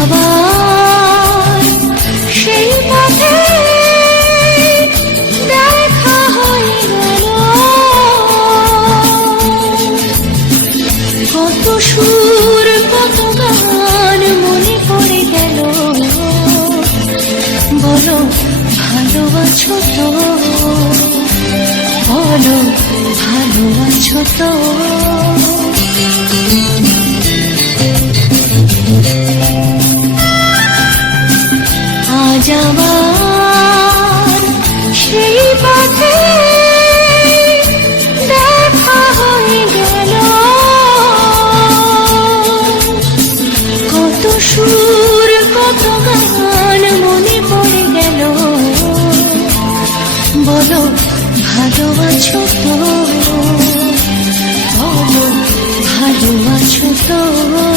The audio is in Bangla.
আবার সেই পথে দেখা হয়ে কত সুর, কত গান মনে পড়ে গেল। বলো ভালো আছো তো? বলো ভালো আছো তো? ভালোবাসো কত সুর কত মনে পড়ে গেল। তো? ভালোবাসো তো?